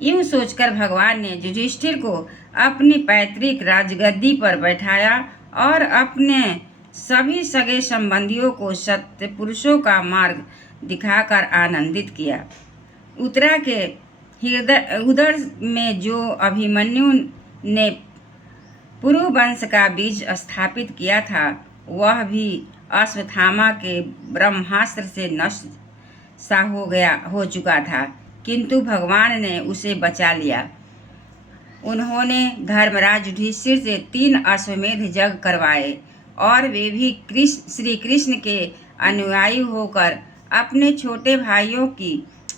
यूं सोचकर भगवान ने युधिष्ठिर को अपनी पैतृक राजगद्दी पर बैठाया और अपने सभी सगे संबंधियों को सत्य पुरुषों का मार्ग दिखाकर आनंदित किया। उत्तरा के हृदय उदर में जो अभिमन्यु ने पुरु वंश का बीज स्थापित किया था, वह भी अश्वत्थामा के ब्रह्मास्त्र से नष्ट सा हो चुका था, किंतु भगवान ने उसे बचा लिया। उन्होंने धर्मराज युधिष्ठिर से 3 अश्वमेध यज्ञ करवाए और वे भी श्री कृष्ण के अनुयायी होकर अपने छोटे भाइयों की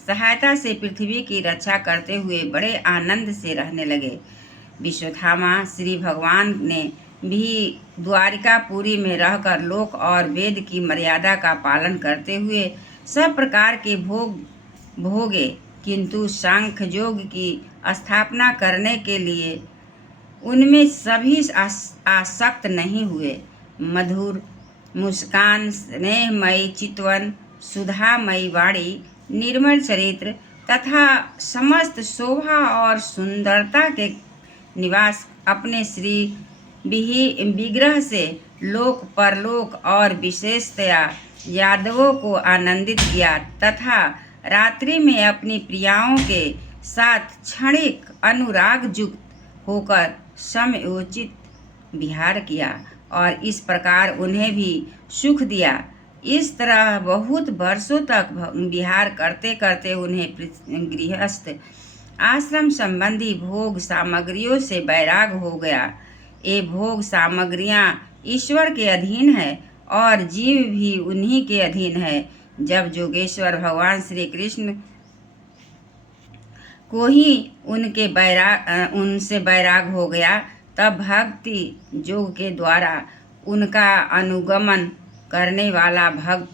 सहायता से पृथ्वी की रक्षा करते हुए बड़े आनंद से रहने लगे। विश्वत्थामा श्री भगवान ने भी द्वारिकापुरी में रहकर लोक और वेद की मर्यादा का पालन करते हुए सब प्रकार के भोग भोगे, किंतु सांख्य योग की स्थापना करने के लिए उनमें सभी आसक्त नहीं हुए। मधुर मुस्कान, स्नेहमयी चितवन, सुधामयी वाणी, निर्मल चरित्र तथा समस्त शोभा और सुंदरता के निवास अपने श्री विग्रह से लोक परलोक और विशेषतया यादवों को आनंदित किया तथा रात्रि में अपनी प्रियाओं के साथ क्षणिक अनुराग युक्त होकर समयोचित विहार किया और इस प्रकार उन्हें भी सुख दिया। इस तरह बहुत वर्षों तक विहार करते करते उन्हें गृहस्थ आश्रम संबंधी भोग सामग्रियों से वैराग हो गया। ये भोग सामग्रियां ईश्वर के अधीन है और जीव भी उन्हीं के अधीन है। जब जोगेश्वर भगवान श्री कृष्ण को ही उनसे वैराग हो गया, तब भक्ति योग के द्वारा उनका अनुगमन करने वाला भक्त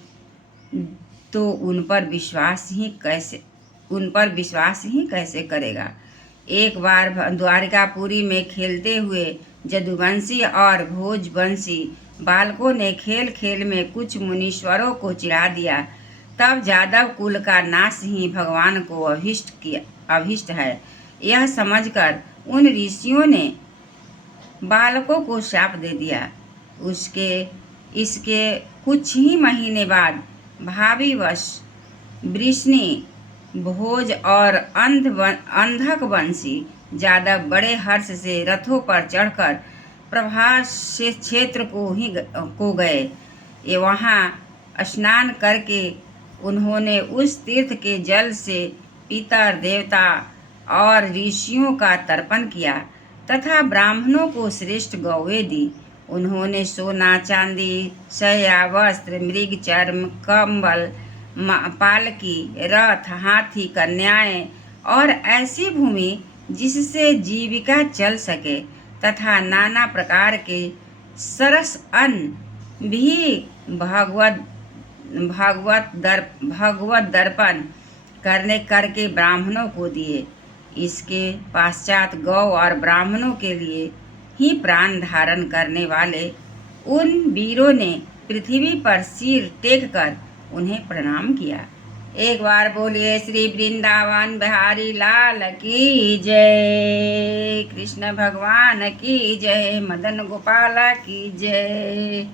तो उन पर विश्वास ही कैसे करेगा। एक बार द्वारिकापुरी में खेलते हुए यदुवंशी और भोजवंशी बालकों ने खेल खेल में कुछ मुनीश्वरों को चिढ़ा दिया। तब यादव कुल का नाश ही भगवान को अभिष्ट है, यह समझकर उन ऋषियों ने बालकों को शाप दे दिया। इसके कुछ ही महीने बाद भाविवश वृष्णि, भोज और अंधक वंशी यादव बड़े हर्ष से रथों पर चढ़कर प्रभास से क्षेत्र को गए। ये वहाँ स्नान करके उन्होंने उस तीर्थ के जल से पितर देवता और ऋषियों का तर्पण किया तथा ब्राह्मणों को श्रेष्ठ गौवें दी। उन्होंने सोना, चांदी, शैया, वस्त्र, मृग चर्म, कंबल, पालकी, रथ, हाथी, कन्याएं और ऐसी भूमि जिससे जीविका चल सके तथा नाना प्रकार के सरस अन्न भी भगवत दर्पण करके ब्राह्मणों को दिए। इसके पश्चात गौ और ब्राह्मणों के लिए ही प्राण धारण करने वाले उन वीरों ने पृथ्वी पर सिर टेक कर उन्हें प्रणाम किया। एक बार बोलिए श्री वृंदावन बिहारी लाल की जय, कृष्ण भगवान की जय, मदन गोपाल की जय।